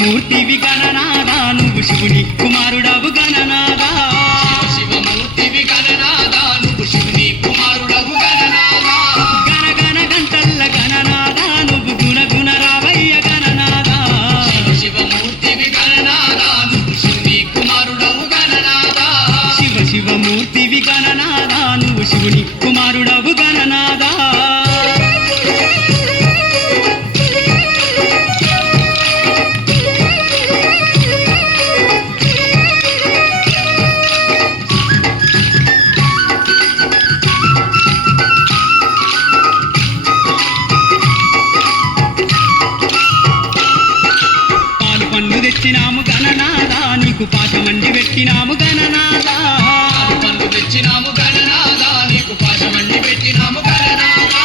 శివమూర్తివి గణనాదా నువ్వు శివుని కుమారుడవు గణనాదా శివమూర్తివి గణనాదా నువ్వు శివుని కుమారుడవు గణనాదా గణ గణ గంటల్ల గణనాదా నువ్వు గుణ గుణ రావయ్య గణనాదా శివమూర్తివి గణనాదా నువ్వు శివుని కుమారుడవు గణనాదా శివమూర్తివి గణనాదా నువ్వు శివుని కుమారుడవు గణనాదా తెచ్చినాము గణనాదా నీకు పాశమండి పెట్టినాము గణనాదా పన్ను తెచ్చినాము గణనాదా నీకు పాశమండి పెట్టినాము గణనాదా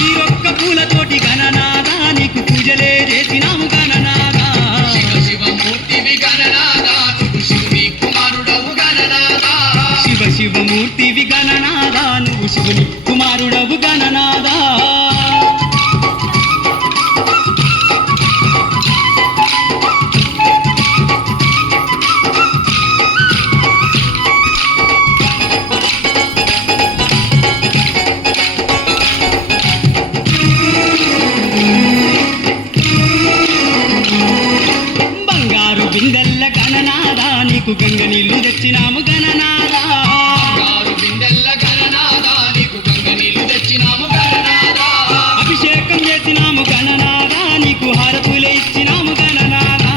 ఈ ఒక్క పూలతోటి గణనాదా నీకు పూజలే చేసినాము గణనాదా శివమూర్తివి గణనాదా నువ్వు శివుని కుమారుడవు గణనాదా శివమూర్తివి గణనాదా నువ్వు శివుని కుమారుడవు గణనాదా బిందెల్ల గణనాదా నీకు గంగ నీళ్లు తెచ్చినాము గణనాదా బిందెల్ల గణనాదా నీకు గంగ నీళ్లు తెచ్చినాము గణనాదా అభిషేకం చేసినాము గణనాదా నీకు హారతులే ఇచ్చినాము గణనాదా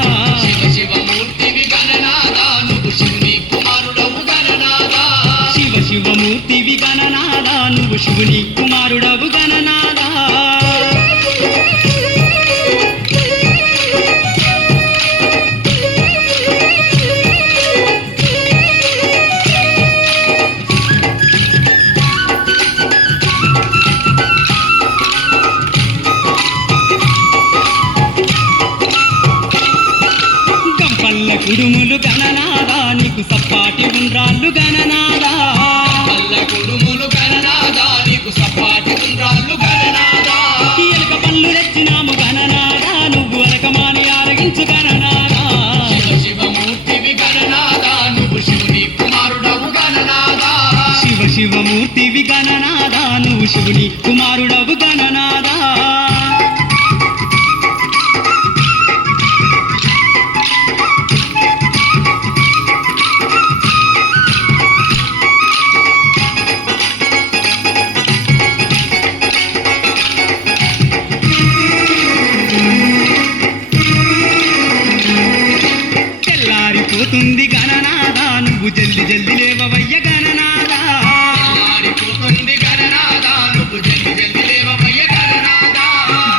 శివమూర్తివి గణనాదా నువ్వు శివుని కుమారుడవు గణనాదా శివమూర్తివి గణనాదా నువ్వు శివుని కుమారుడవు గణనాదా కుడుములు గణనాదా నీకు సప్పాటి ఉండ్రాళ్ళు గణనాదా కుడుములు గణనాదా నీకు సప్పాటి ఉండ్రాళ్ళు గణనాదా ఎలక పళ్ళు తెచ్చినాము గణనాదా నువ్వు అలకమాని ఆరగించు గణనాదా శివమూర్తివి గణనాదా నువ్వు శివుని కుమారుడవు గణనాదా శివమూర్తివి గణనాదా నువ్వు శివుని కుమారుడవు గణనాదా పోతుంది గణనాదా నువ్వు జల్ది జల్ది లేవవయ్య గణనాదా పోతుంది గణనాదా నువ్వు జల్ది జల్ది లేవవయ్య గణనాదా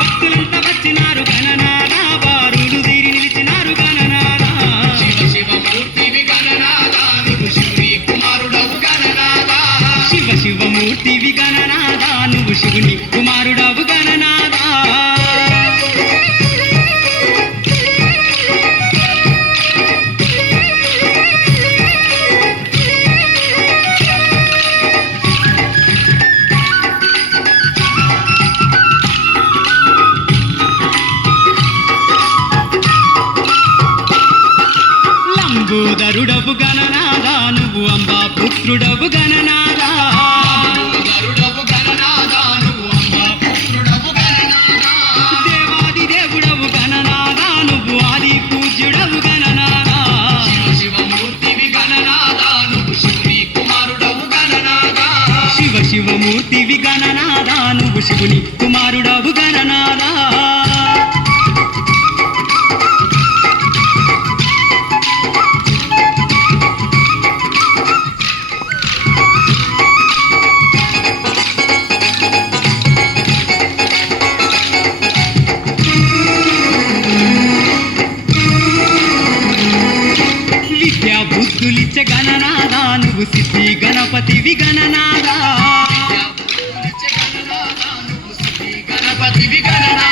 భక్తులంతా వచ్చినారు గణనాదా బారులు తీరి నిలిచినారు గణనాదా శివమూర్తివి గణనాదా నువ్వు శివుని కుమారుడవు గణనాదా శివమూర్తివి గణనాదా నువ్వు శివుని కుమారుడవు గణనాదా లంబోదరుడవు గణనాదా నువ్వు అంబా పుత్రుడవు గణనాదా లంబోదరుడవు గణనాదా నువ్వు అంబా పుత్రుడవు గణనాదా దేవాది దేవుడవు గణనాదా నువ్వు ఆది పూజ్యుడవు గణనాదా శివమూర్తివి గణనాదా నువ్వు శివుని కుమారుడవు గణనాదా శివమూర్తివి గణనాదా నువ్వు శివుని కుమారుడవు గణనాదా బుద్ధులిచ్చ గణనాదా నువ్వు సిద్ధి గణపతివి గణనాదా గణపతివి గణనాదా